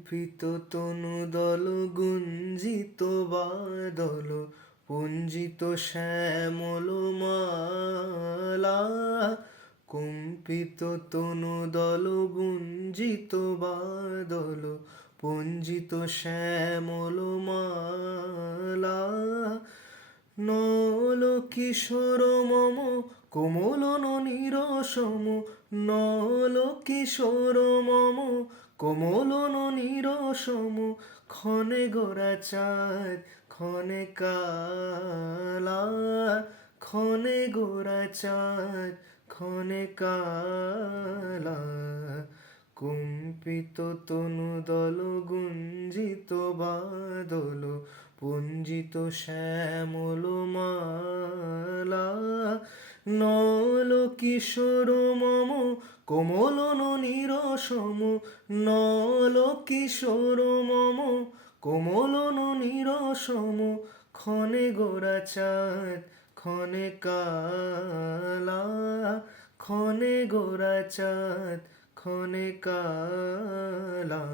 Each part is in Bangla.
কুম্পিত তনু দল গুঞ্জিত বাদল পুঞ্জিত শ্যামল মালা। কুম্পিত তনু দল গুঞ্জিত বাদল পুঞ্জিত শ্যামল মালা। নল কিশোর মম কোমল নিরসম, নল কিশোর মম কোমল নিরসম, ক্ষণে গোরা চাঁদ ক্ষণে কালা। ক্ষণে গোরা চাঁদ ক্ষণে কালা। কুম্পিত তনু দল গুঞ্জিত বাদল পুঞ্জিত শ্যামল মালা। নল কিশোর মম কোমল নিরসম, নল কিশোর মম কোমল নিরসম, ক্ষণে গোরা চাঁদ ক্ষণে কালা। ক্ষণে গোরা চাঁদ ক্ষণে কালা।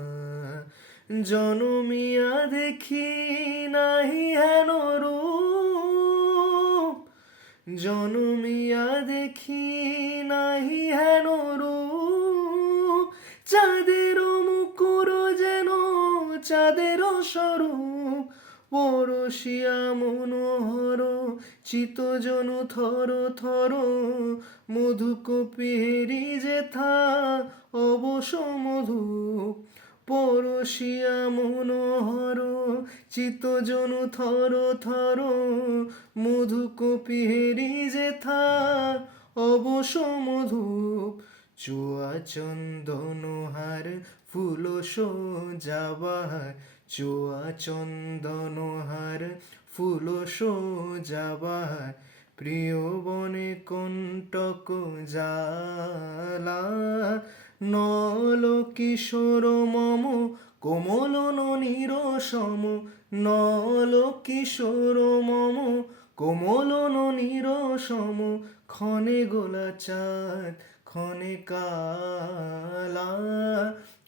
জনমিয়া দেখি নাহি হেন রূপ, জনমিয়া দেখি নাহি হেন রূপ, চাঁদের মুকুর যেন চাঁদের স্বরূপ, পরশিয়া মনোহর চিত জনু থর থর, মধুকপীরি যেথা অবশ মধুপ, পরশিয়া মনোহর চিত জনু থর থর, মধুকপীরি যেথা অবশ মধুপ, চুয়া চন্দন হার ফুল সোজাবার, চুয়া চন্দন হার ফুল সোজাবার, প্রিয় বনে কণ্টক জ্বালা। নল কিশোর মম কোমল নিরসম, নল কিশোর মম কোমল নিরসম, ক্ষণে গোলা চাঁদ ক্ষণে কালা।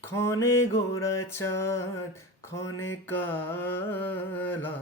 ক্ষণে গোরা চাঁদ ক্ষণে কালা।